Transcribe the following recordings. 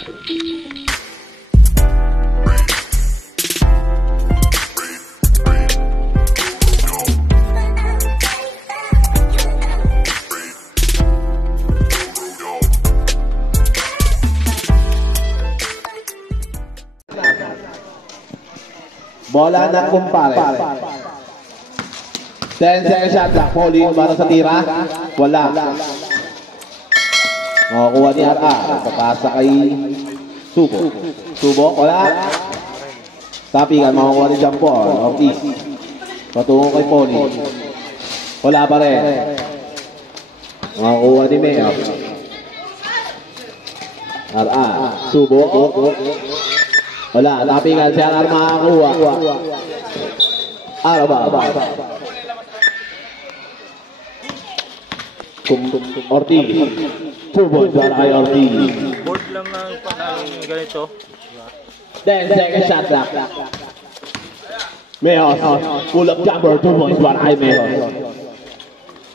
Bola na kumpare. 10 seconds shot clock. Pauling para sa tira. Wala. Makakuha ni R.A. Papasa kay Subo. Subo, wala. Tapingan, makakuha ni Jampor. Ortiz. Patungo kay Pauling. Wala pa rin. Makakuha ni Mayor. R.A. Subo. Wala, tapingan siya ang makakuha. Araba. Ortiz. Subo para kay Ortiz. Board lang ng panalo yung ganito. 10 seconds shot clock. Mejos. Pull up jumper. 2 points para kay Mejos.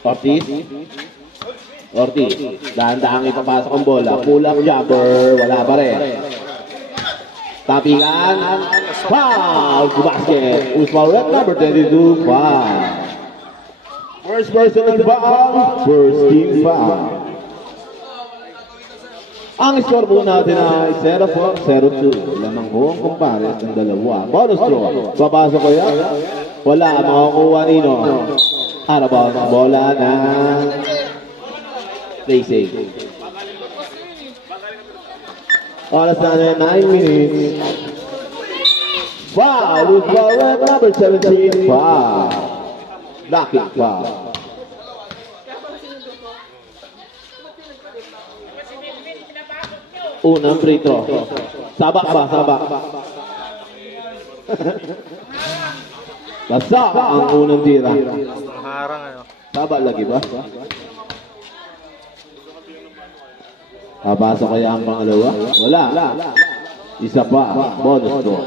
Ortiz. Dahan-dahang ipapasok ang bola. Pull up jumper. Wala pa rin. Tapingan. Foul to basket. Usman red number 22. Foul. First personal foul. First team foul. Ang score po natin ay 0-4, 0-2. Lamang po ang kumpares ng dalawa. Bonus draw. Papasok ko yan. Wala. Makakuha nino. Arabaw ng bola na racing. Oras na 9 minutes. Foul. Usman red number 17. Foul. Knocking foul. Unang free throw. Sabak ba? Sabak. Basta ang unang tira. Harang ano. Sabak lagi ba? Papasok kaya ang pangalawa? Wala. Isa pa. Bonus draw.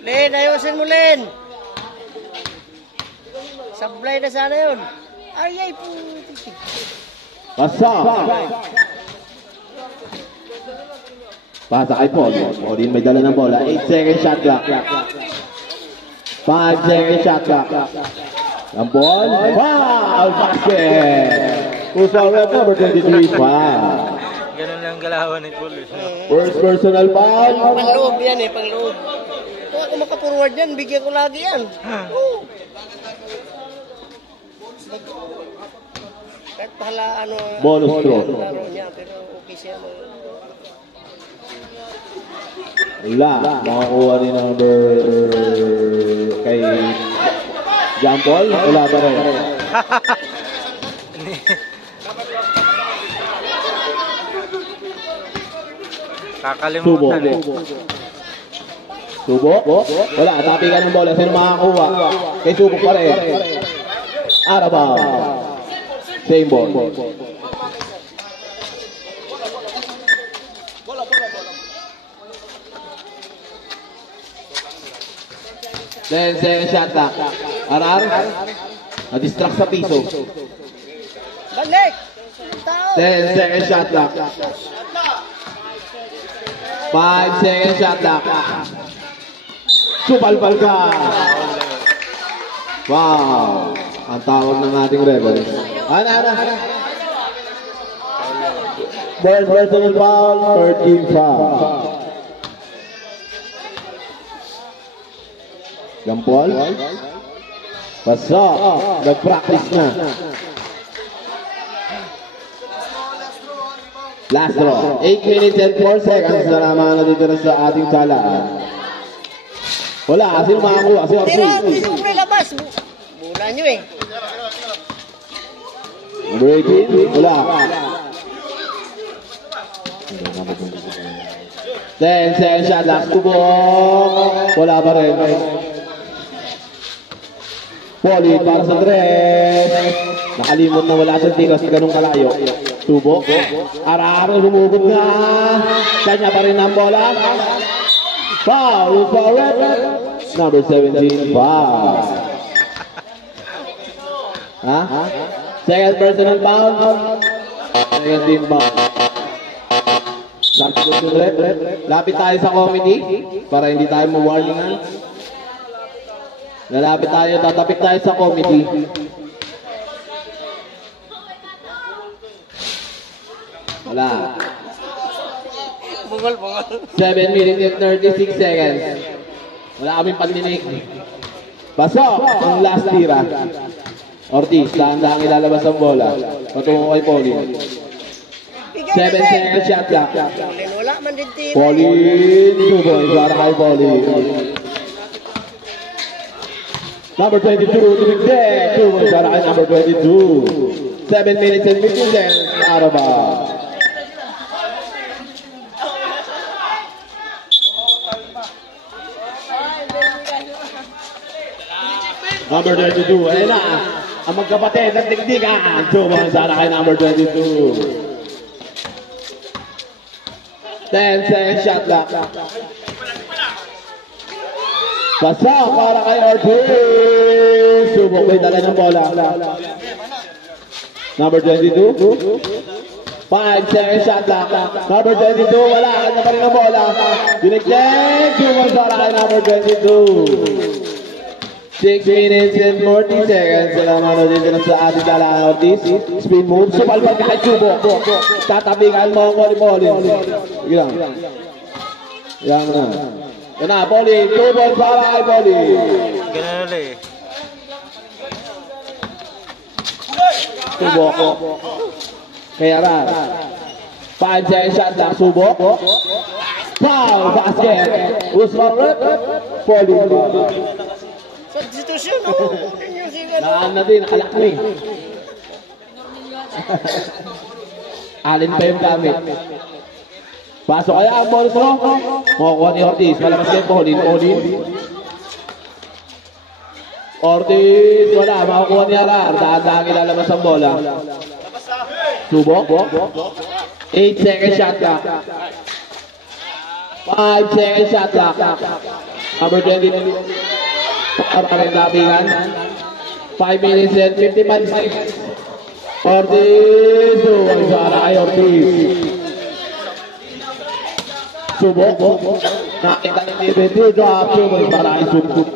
Len, ayusin mo Len. Sablay na sana yun. Ay, puti. Basta. Pasa kay Paul. Paulin may dala ng bola. 8 seconds shot clock. 5 seconds shot clock. Ang ball. Foul! Basket! Usman red number 23. Foul. Ganun lang galawan ni Paul. First personal foul. Pangloob yan eh, pangloob. Kung ako makaforward yan, bigyan ko lagi yan. Kahit pahala ano. Bonus throw. Laro niya, pero okay siya. Wala. Makakuha ni number kay John Paul. Wala ba rin? Kakalimutan eh. Subo. Wala. Tapingan ng bola. Sino makakuha? Kay Subo pa rin. Arabaw. Same ball. Then second shot na. Arar. Na-distract sa piso. Balik! Tao! 10 second shot na. 5 second shot na. Supalpal ka. Wow. Ang tawag ng ating referee. Ana. First personal foul, 13 foul. Gampol. Pasok. Nag-practice na. Last draw. 8 minutes and 4 seconds na naman natitira sa ating talaan. Wala. Sino makakuha? Si Ortiz. Tira, sino labas? Bula nyo eh. Number 18. Wala. 10 seconds shot. Last to ball. Wala pa rin. Pauling para sa tres. Nakalimot na wala sa tigas ganung kalayo. Tubo. Araro lumugod na. Kanya pa rin ang bola. Foul. Number 17. Foul. Ha? Second personal foul. 17 foul. Lapit tayo sa committee para hindi tayo ma-warningan. Lalapit tayo, tatapik tayo sa committee. Wala. Bungal. 7 minutes and 36 seconds. Wala kaming pandinig. Pasok ang last tira. Ortiz, dahan-dahang ilalabas ang bola. Patungo kay Pauline. 7 seconds shot clock. Wala man din tira. Pauline, 2 points para kay Pauline. Number 22, Tumigdek. 2 points para kay number 22. 7 minutes and 15 seconds. Araba. Number 22, ayun na. Ang magkapatid ng tigdigan. 2 points para kay number 22. 10 seconds shot clock. Pasok para kay Ortiz. Subok may dala ng bola. Number 22. 5 seconds shot clock. Number 22, wala. Kanya pa rin ang bola. Diniklik. 2 points para kay number 22. 6 minutes and 40 seconds. Salamat dito na sa ating dalaan Ortiz. Spin move. Supalpag ka kay Subok. Tatabigan mo ang Pauline. Sige lang. Yan mo na. Yan na, Pauline. 2 balls para kay Pauline. Ganun ulit. Subok. Kaya ra. 5 seconds shot lang. Subok. Foul. Basket. Usman rep. Pauline. Substitution, oh. Naan na din, alak na eh. Alin pa yung gamit. Pasok kaya ang ball throw. Makukuha ni Ortiz. Malakas kay Pauline. Ortiz, wala. Makukuha ni Arar. Dahan-dahang ilalabas ang bola. Subok. 8 seconds shot clock. 5 seconds shot clock. Number 20. Para rin labigan. 5 minutes and 55 seconds. Ortiz. Para kay Ortiz. Subok. Nakita ng DVD. Drop. Para kay Subok.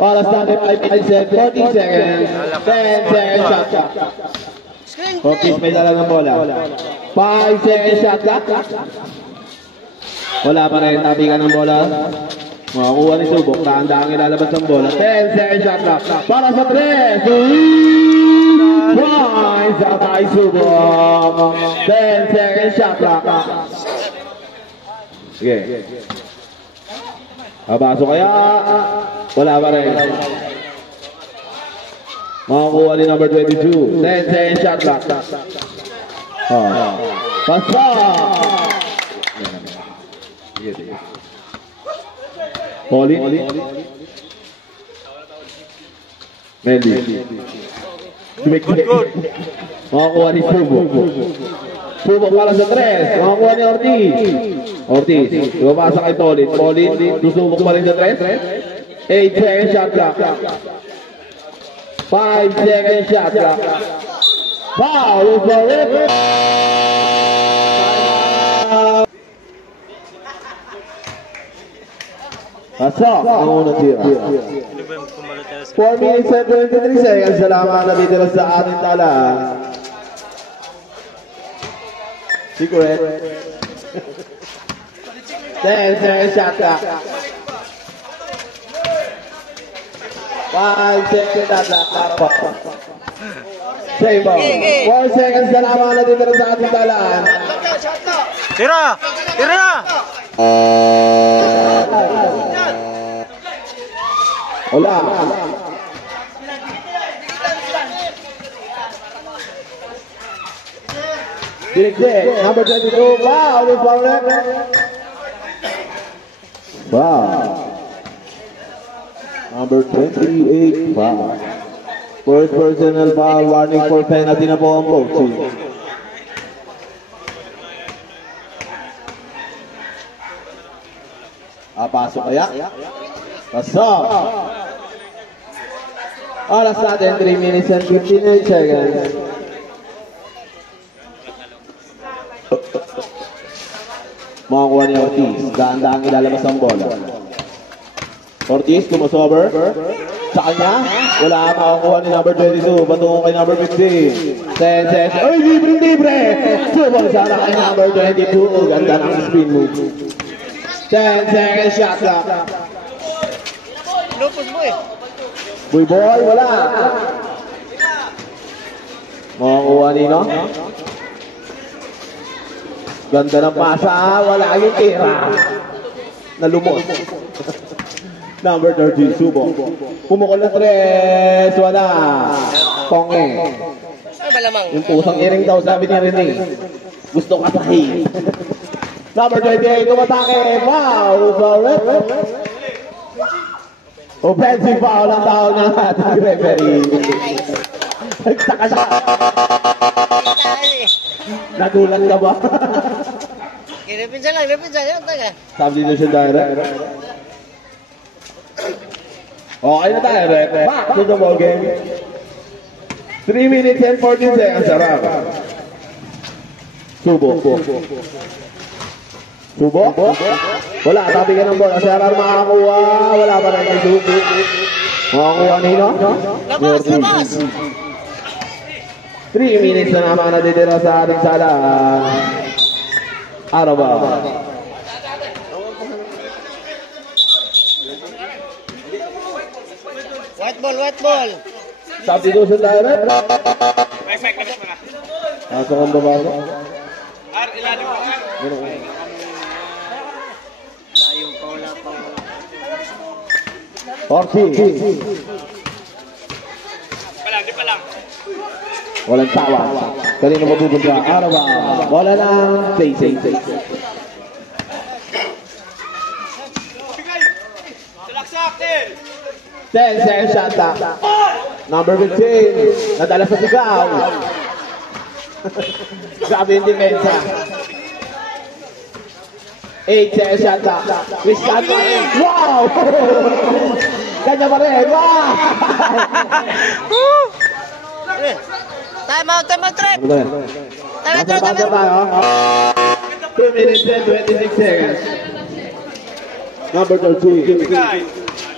Oras natin 5 minutes and 40 seconds. 10 seconds shot clock. Ortiz may dala ng bola. 5 seconds shot clock. Wala pa rin. Tabigan ng bola. Makakuha ni Subok. Dahan-dahang ilalabas ang bola. 10 seconds shot clock. Para sa 3. 3 points out kay Subok. 10 seconds shot clock. Sige. Abaso kaya. Wala pa rin. Makakuha ni number 22. 10 seconds shot clock. Pasa. Sige. Pauline. Mendy. Good. Makakuha ni Subok. Subok para sa 3. Makakuha ni Ortiz. Lumasa kay Pauline. Susubok pa rin sa 3. 8 seconds shot clock. 5 seconds shot clock. Foul for it. Pasok ang unang tira. 4 minutes and 23 seconds. Salamat na dito sa ating talaan. Secret. 10 seconds shot clock. 5 seconds shot clock. Save ball. 4 seconds. Salamat na dito sa ating talaan. Tira! Wala. Dinikdik. Number 22. Wow. This foul. Wow. Number 28. Wow. First personal foul. Warning for penalty na po ang coach. Pasok kaya? Pasok. Oras natin, 3 minutes and 59 seconds. Makakuha ni Ortiz. Daan-daan ilalabas ang bola. Ortiz, tumasover. Sa kanya, wala makakuha ni number 22. Batungo kay number 15. 10 seconds. Ay, libre! Subol sana kay number 22. Ganda ng spin move. 10 seconds shot clock. Lupos mo eh. Boy, wala. Makakuha nino. Ganda ng pasa. Wala yung tira. Nalumot. Number 13, Subo. Pumukol na 3. Wala. Ponge. Ay, malamang. Yung pusang iring daw, sabi niya rin eh. Gusto ka sahi. Number 28, tumatake. Foul. Offensive foul ang tawag ng ating referee. Nagsaka siya. Nagulat ka ba? Kinipinsa lang. Yan, taga. Substitution direct. Okay na tayo, rep. Back to the ball game. 3 minutes and 14 seconds. Sarap. Subo. Wala, tabi ka ng bola. Sarap makakuha. Wala pa rin kay Subo. Makakuha nino? Labas! 3 minutes na naman natitira sa ating sala. Araw ba? White ball. Substitution direct. Pasok ang babago. Orsi. Walang tawa. Kanino mapupunta? Araw ba? Wala lang. Say. 10 seconds shot clock. Number 15. Nadala sa sigaw. Grabe yung demensa. 8 seconds shot clock. Christian pa rin. Wow! Kanya pa rin. Wow! Time out, trip. Ano ba yan? Buzzer tayo. 2 minutes and 26 seconds. Number 13.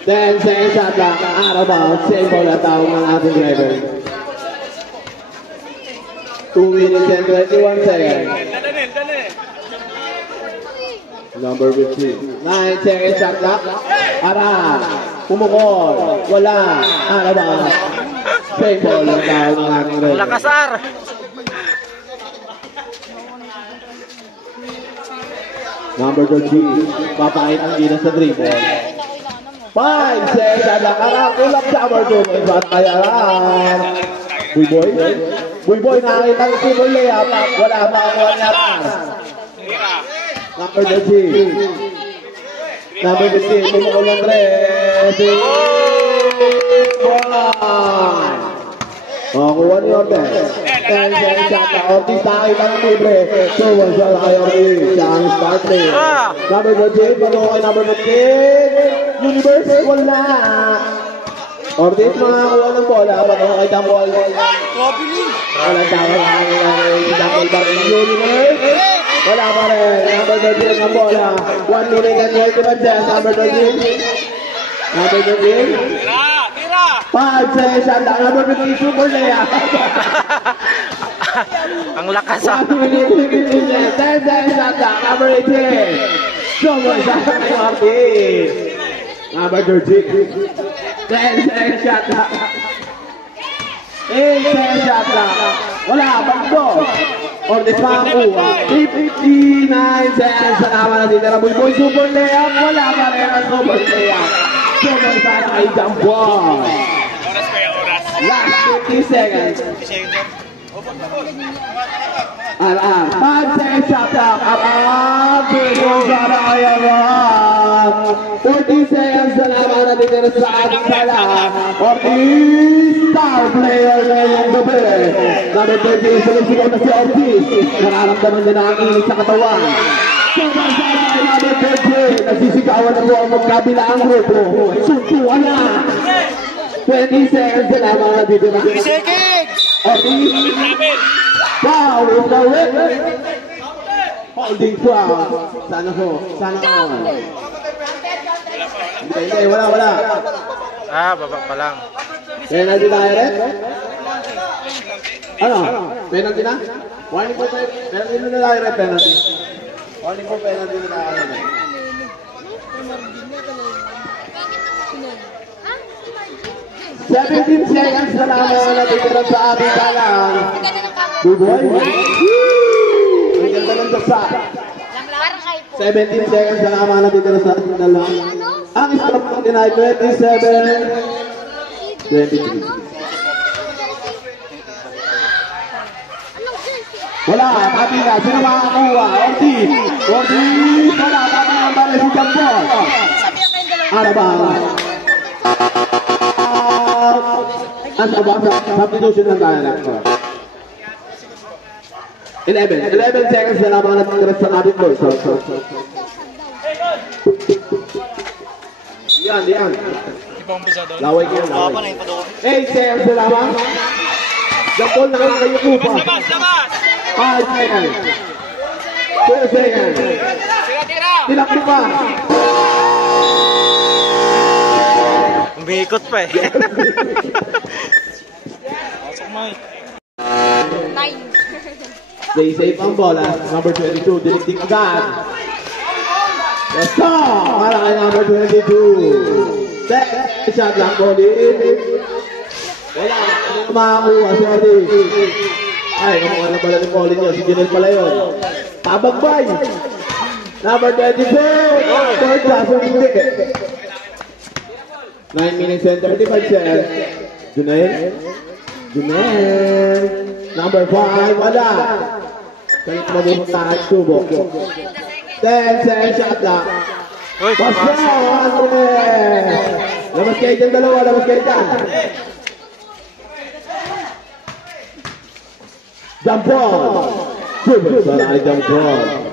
10 seconds shot clock. Araw ba? Same ball na tawag ng ating driver. 2 minutes and 21 seconds. Number 15. 9 seconds shot clock. Ara. Pumukol. Wala. Araw ba? Same ball na tawag ng ating driver. Lakasar! Number 13. Papakita ang gina sa dribble. 5 seconds shot clock. Ara. Pull up number 2. Ibang kayaran. Buy-boy nakakita ng single layup. Wala makakuha niya. Number 13. Number 15. Pumukol ng 3. Kuha ni Ortiz. 10 seconds shot clock. Ortiz nakakita ng libre. So, one shot kay Ortiz. Siya ang start player. Number 14. Pano kay number 15. Universe. Wala. Ortiz makakuha ng bola. Pano kay Tambol. Walang tawag ang Tambol ba rin Universe. Wala pa rin. Number 13 ang bola. 1 minute and 21 seconds. Number 13. Number 13. 5 seconds shot clock. Number 15. Super layup. Ang lakas 1 minute 15 seconds. 10 seconds shot clock. Number 18. Super shot kay Ortiz. Number 13. 10 seconds shot clock. 8 seconds shot clock. Wala, bagdo. Ortiz makakuha. 59 seconds sa naman na ditira. Buy-boy, super layup. Wala pa rin ang super layup. Super shot kay Jambon. Last 50 seconds. Alam. 5 seconds shot clock. Alam. Super shot kay Alam. 40 seconds na naman na ditira sa ating sala. Ortiz, star player ngayong gabi. Number 30, sumisigaw na si Ortiz. Nararamdaman niya na ang init sa katawan. Sobrang sana kay number 30. Nagsisigawan na po ang magkabilang grupo. Suntuan na. 20 seconds na naman na ditira. 3 seconds! Ortiz. Foul is the red. Holding foul. Sana ho. Sana all. Hindi, wala. Baba pa lang. Penalty direct. Ano? Penalty na? Warning po tayo. Penalty na direct penalty. Warning po penalty na direct. 17 seconds na naman natitira sa ating talang. Buboy. Ang ganda ng daksa. 17 seconds na naman natitira sa ating talang. Ang stop natin ay 27-23. Wala, tapi na. Sino makakuha? Ortiz. Wala, tapi na ang bala si Jampol. Ano ba? Ano ba? Substitution lang tayo lang. 11 seconds na naman natitira sa ating goal. Diyan. Laway kayo, laway. 8 seconds na naman. Jampol na kayo kupa. 5 seconds. 2 seconds. Tinakbo pa. Umiikot pa eh. Stay safe ang bola. Number 22, dinikdik agad. Let's go! Para kay number 22. Second shot lang po. Wala. Ano makakuha? Sorry. Ay, kamukha na pala ni Colin yun. Si Junel pala yun. Tabagbay. Number 22. Third class of hindi. 9 minutes and 35 seconds. Junel. Number 5. Wala. Kaya mabupunta ang subok. 10 seconds shot lang. Pasok! Andres! Labas kayo dyan dalawa. Labas kayo dyan. Jump ball! Super! Sarang jump ball.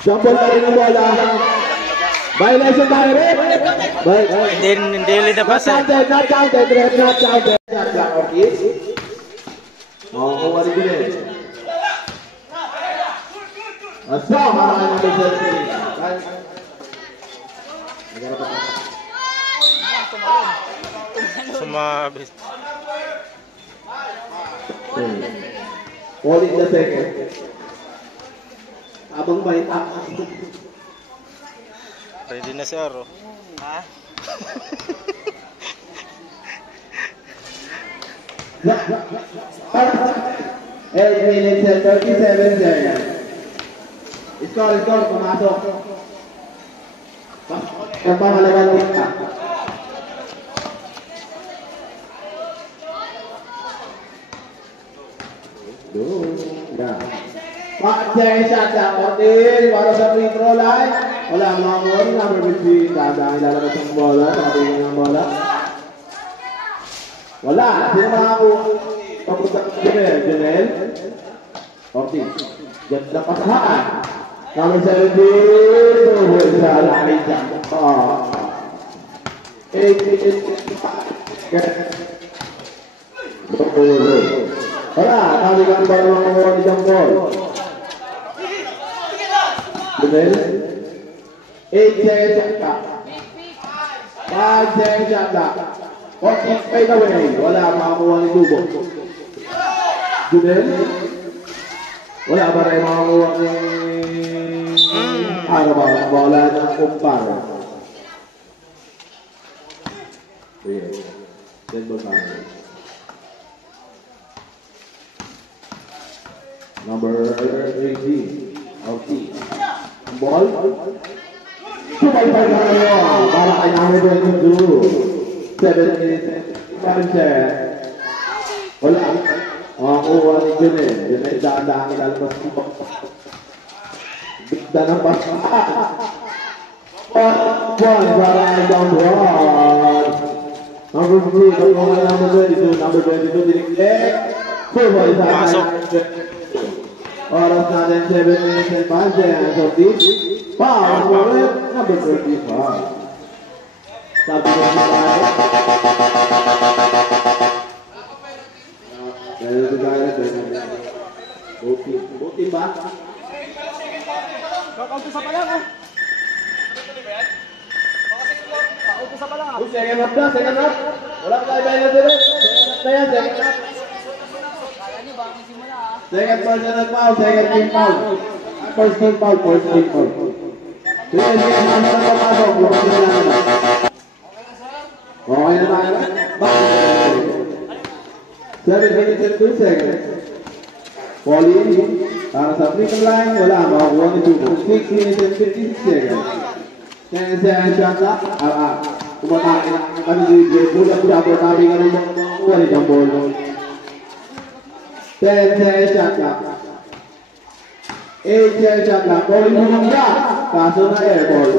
Jump ball na rin ang bola. Violation tayo rin. Hindi linabas eh. Not counted. Not counted. Makakuha rin din. Asa, marami na sa Sumabit. All in the second. Abang bait up. Ready na si Aro. Ha? 8 minutes and 37 seconds. Score, pumasok. Ang pangalaman kita. Check shot sa Ortiz para sa free throw line. Wala ang mga mori. Number 15. Dadaan ilalabas ang bola. Nakatingin ang bola. Wala. Sino makakuha? Papunta sa Junel. Ortiz. Diyan na pasahan. Number 17. Tuwal sa Raija. 8. Wala. Nakatingin ba ng mga mori ng ball? Junel. 8 seconds shot. 5 seconds shot. Ortiz fade away. Wala makakuha ni Tubo. Junel. Wala ba rin makakuha ni ano ba? Wala ng kumpara. Sige. Then ba tayo? Number 18. Ortiz. Ball. Sumalpay na kayo. Para kay number 22. 7 minutes. 5 seconds. Wala. Makakuha ni Junel. Junel daan-daan ilalabas ko. Bigda ng pasaan. 1 para kay down 1. Number 3. Pagkuha na number 22. Number 22 diniklik. Sumal sa kay oras natin 7 minutes and 5 seconds of this. Foul for number 35. Sabi ko si tayo. Dahil ito tayo. Butin ba? Kautusa pa lang, oh. Kautusa pa lang, ah. Second half na, second half. Wala pa tayo na dire. Second half. Second personal foul, second team foul. First team foul, first team foul. Sige, ano na papasok? Okay na tayo. Bakit? 7 minutes and 2 seconds. Pauline, para sa free throw line, wala, makakuha ni Tubo. 6 minutes and 56 seconds. 10 seconds shot clock. Umatake na kami DJ. Bulat siya, pero tabi ka rin makakuha ni Jambol. 10 seconds shot clock. 8 seconds shot clock. Pauline mo siya. Kaso na airball.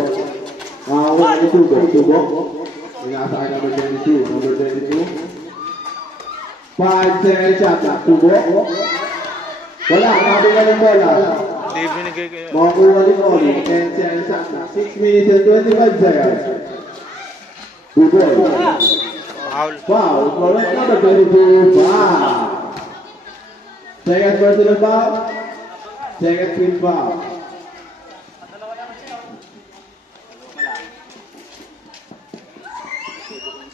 Makakuha ni Tubo. Tubo. Inasakay number 22. Number 22. 5 seconds shot clock. Tubo. Wala, tabi ka ng bola. Hindi binigay kayo. Makakuha ni Oli. 10 seconds shot clock. 6 minutes and 25 seconds. Tubo. Foul. Foul. Correct number 22. Foul. Second personal foul. Second team foul.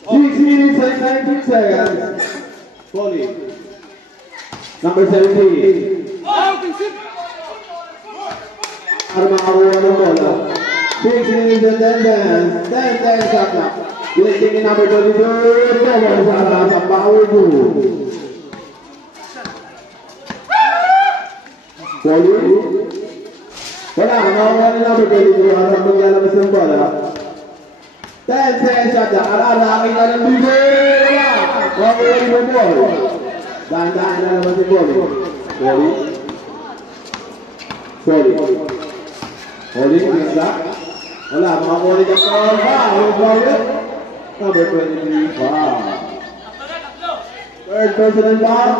Six minutes and 19 seconds. Foley. Number 17. Para makakuha ng bola. 6 minutes and 10 seconds. 10 seconds shot clock. Blinking in number 22. Cover sa Paulo. Foley. Wala, makakuha ni number 22. Harap maglalabas ng bola. 10 seconds shot clock. Nakakita ng bigay. Makakuha ni Boboy. Dahan-dahan na naman si Foley. Foley. Foley, ganda. Wala, makakuha ni Jambol. Foul. Number 23, foul. Third personal foul.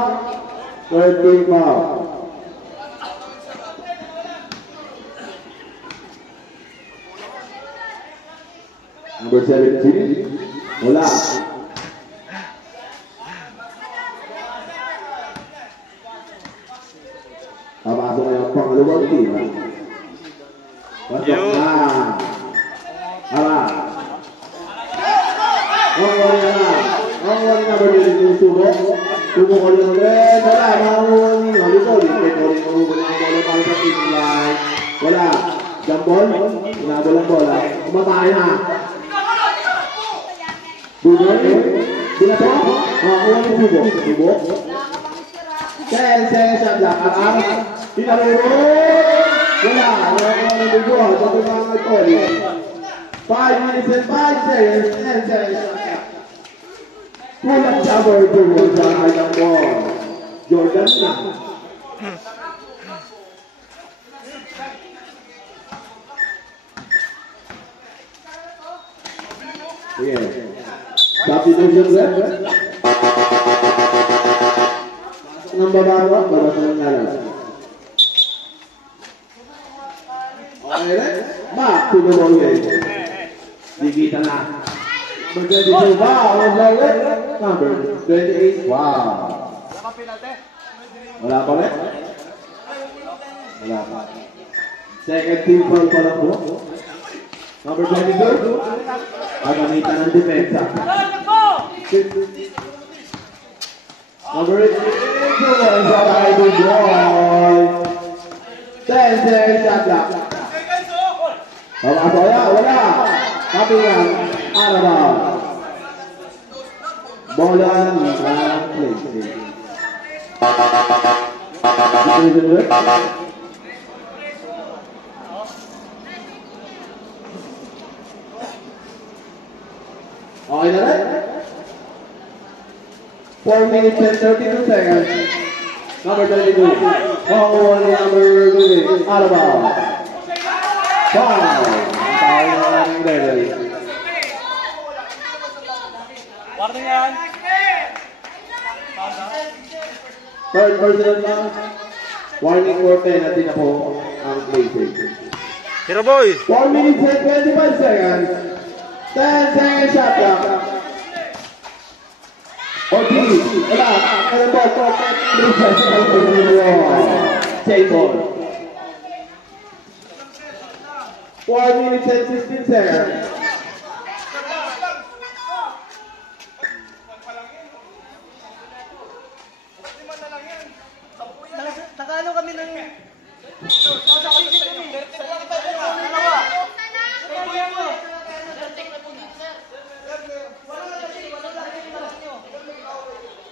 Third team foul. Number 17. Wala. Papasok na yung pangalawang team. Pasok na. Hala. Ang wali na ba nila yung subo? Subo ko yung red. Wala. Mahuli. Holi-holi. Holi-holi. Mahuli ng bola para sa team line. Wala. Jambol. Hinabol ang bola. Umatay na. Bugoy. Binato. Makakuha ng subo. Subo. 10 seconds shot clock. Pinalaro! Wala! Wala ka na nagbubuha. Sabi ka nga ito. 5 minutes and 5 seconds. 10 seconds shot clock. Pulang shower to sa kanyang ball. Jordan na. Sige. Substitution set. Ng babawa, para sa nangalan. Okay, back to the ball game. Digita na. Number 22, wow! Number 28, wow! Wala pa rin? Wala pa. Second team foul pa lang po. Number 22, pagamitan ng depensa. Number 8, Joy. 10 seconds shot clock. Wala. Tapi yan, Arabal. Bola ni play. Okay na rin? 4 minutes and 32 seconds. Number 22. Number 2. Arabal. Foul. Foul na ng Devil. Warning yan. Third personal foul. Warning for penalty na po ang play. Hero boy! 4 minutes and 25 seconds. 10 seconds shot clock. Ortiz, wala. Ano ba? table. 4 minutes and 16 seconds. Nakano kami ng...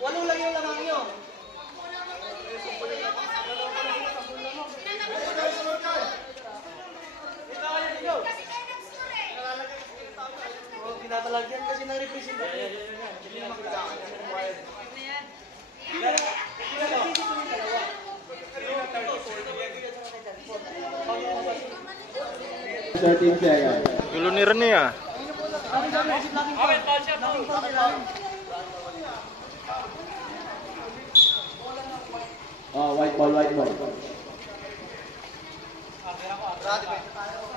Walo lang yung lamang nyo. Pinatalagyan kasi ng representative. Hindi na makakakit. 13 seconds. Gulo ni Rene ah. Oh, white ball, white ball.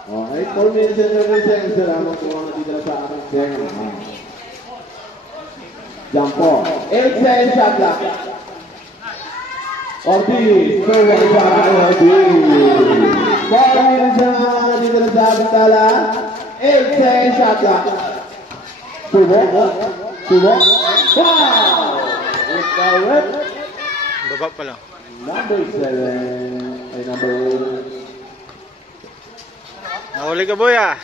Okay, 4 minutes and 30 seconds. Salamat po ang natitira sa ating second. Jump ball. 8 seconds shot clock. Ortiz, forward by Ortiz. 4 minutes ang natitira sa ating tala. 8 seconds shot clock. Subok. Subok. Wow! It's the red. Baba pa lang. Number 7. Ay, number 1. Nahuli ka boy ah.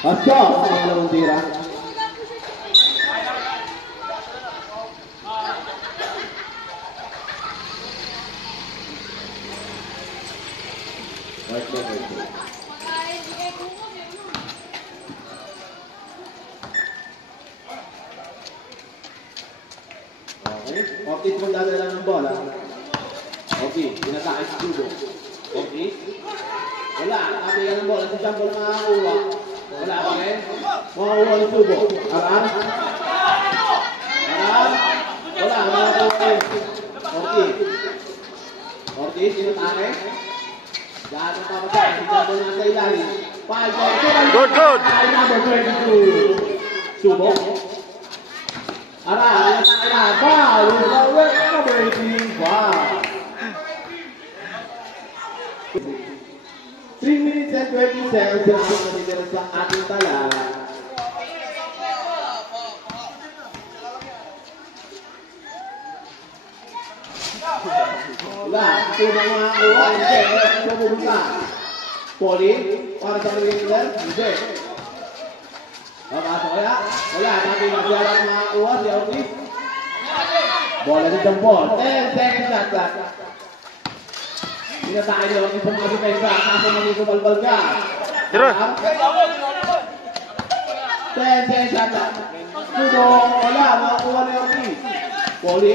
Pasko, ang dalawang tira. Right, okay, Ortiz mo dadala ng bola. Okay, pinatake si Judo. Okay. Wala, nakabigan ng bola. Si Jumbo na makakuha. Wala pa rin. Makakuha ng Subo. Aran. Aran. Wala, makakuha rin. Ortiz. Ortiz, pinatake. Dahil ang papatay. Si Jumbo na nasa ilalim. 5-2. Good, good. Number 22. Subo. Aran, aran, foul, number 18, foul. 3 minutes and 20 seconds ang natitira sa ating tala. Wala, ito na mga kuha, hindi, ito pupunta. Poli, para sa Meringer, hindi. Papasok kaya? Wala, natin nagyala ng mga kuha, si Ortiz. Bola sa Jampol, 10 seconds shot clock. Pinatake niyo ang isang mga depensa, kaso manito balbal ka. Tira. 10 seconds shot clock. Sudo, wala, makakuha ni Ortiz. Poli,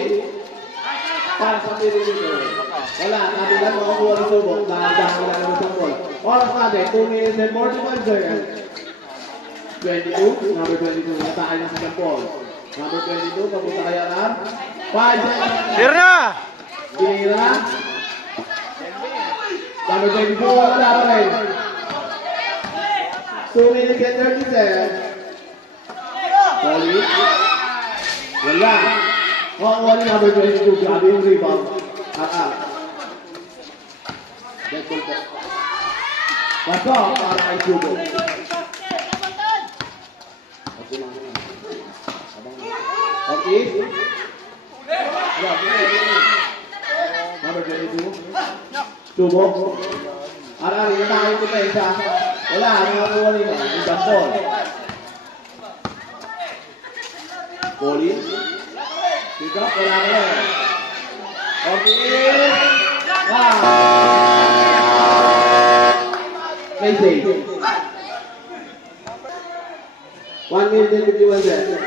para sa Meringer. Wala, natin lang makakuha ni Subo, dahil dahil wala naman sa ball. Oras natin, 2 minutes and 45 seconds. 22, number 22, natake na sa Jampol. Number 22, papunta kaya na. 5 seconds. Tira na! Binira. Number 24, wala pa rin. 2 minutes and 30 seconds. Poli. Wala. Makakuha ni number 22, grabe yung rebound. Dead ball po. Baso, para kay Subo. Ortiz. Number 22. Subo. Arari, natake ko pa isa. Wala, nakakuha nila. Yung Jampol. Poli. Pick up, wala ka rin. Ortiz. Wow. May save. 1 minute and 51 seconds.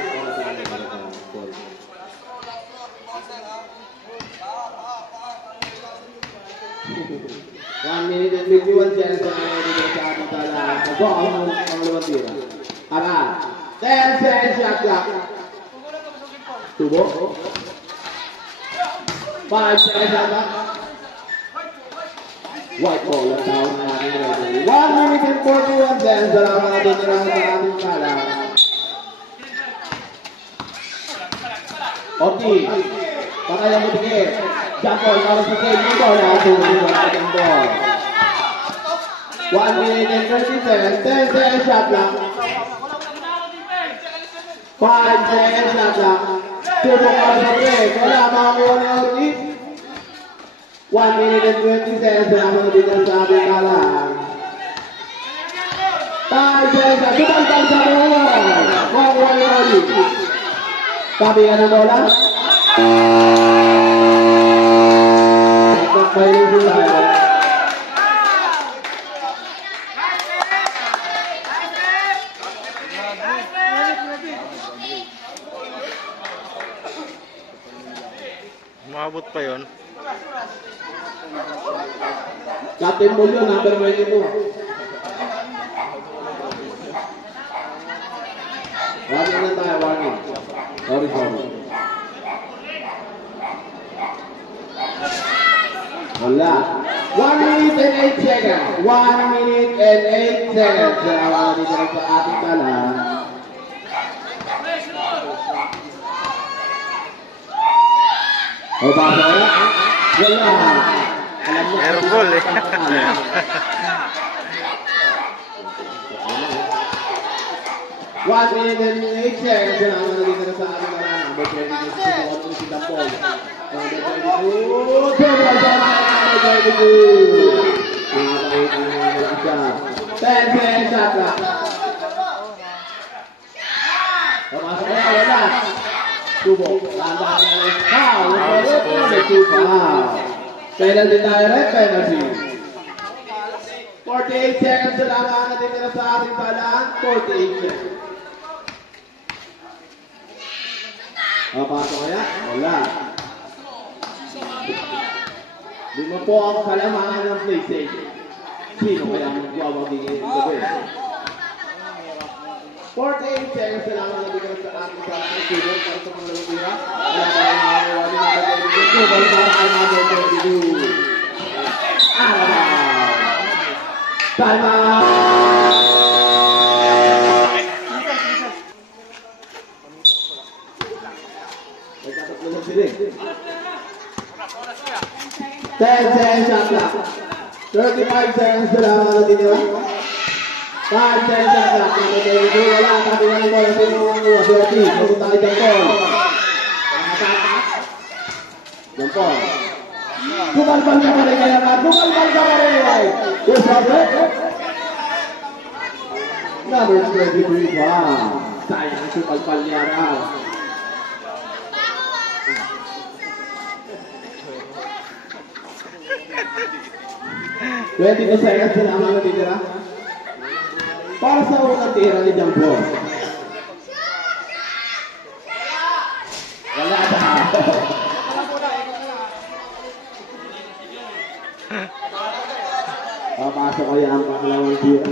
1 minute and 51 seconds ang nagiging sa ating tala. Ito ang lumang tira. Ara, 10 seconds shot clock. Tubo. 5 seconds shot clock. White ball ang tawag ng ating referee. 1 minute and 41 seconds. Salamat natin nila sa ating kala. Okay. Patay ang mutigit. Jump ball para sa save mo ball. Natulong ang ating ball. 1 minute and 30 seconds. 10 seconds shot lang. 5 seconds shot lang. Subok para sa break. Wala makakuha ni Ortiz. 1 minute and 20 seconds. Salamat dito sa ating kalang. 5 seconds. Tumalbal sa bola. Makuha ni Ortiz. Sabi ka ng bola. Nagpapayos sila. Umabot pa yun. Captain Mulyo, number 22. Warning na tayo, warning. Sorry. Wala. 1 minute and 8 seconds. 1 minute and 8 seconds. Salamat dito sa ating kalang. O ba ba? Wala. Alam mo. Airball eh. 1 minute and 8 seconds. Salamat dito sa ating kalang. Number 22. Subukan mo si Dampol. Number 22. Sobra sa number 22. Nakakait ang mga isa. 10 seconds shot lang. Pumasok na, wala. Subok. Tandaan na yung foul. Penalty tayo rin, penalty. 48 seconds. Salamat natin na sa ating talaan. 48 seconds. Papasok kaya? Wala. Lima po ang kalamangan ng play safe. Sino kaya magwawagingin ito ba? 48 seconds. Salamat natin na sa ating talaan. Subok para sa mga tira. Wala pa rin mga wali na Subok para sa number 22. Time out! Nagkakatlo ng siling. 10 seconds shot clock. 35 seconds. Salamat natin nila. 5 seconds shot clock. Wala. Sabi nga ng bola. Sino ang mga 30. Pupunta kay Jampol. Jampol. Sumalbal ka pa rin kaya nga. Sumalbal ka pa rin. Yes, Robert. Number 23. Wow. Sayang sumalbal niya raw. 22 seconds na naman natitira. Para sa unang tira ni Jampol. Wala na. Papasok kaya ang pangalawang tira.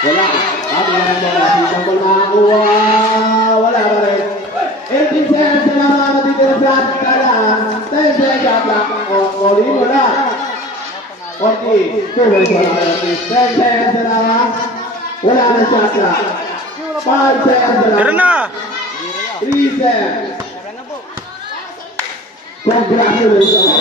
Wala. Sabi nga ng bola. Si Jampol makakuha. Wala pa rin. 18 seconds na naman natitira sa talaan. 10 seconds lang. Oli mo na. Okay. Tuloy sa naman. 10 seconds na naman. Wala na shot lang. 5 seconds na Tira naman. na! 3 seconds. Congratulations.